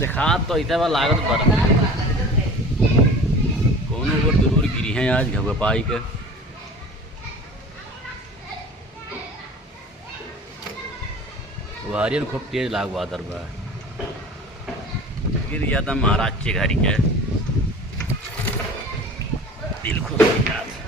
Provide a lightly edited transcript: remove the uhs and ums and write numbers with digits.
दिखा तो इतना लागत पर कोनो वो जरूर गिरी हैं आज घबपाई के। वारियन खूब तेज लाग बादर बा गिर जाता महाराज के घर के दिल खुश हो जाता।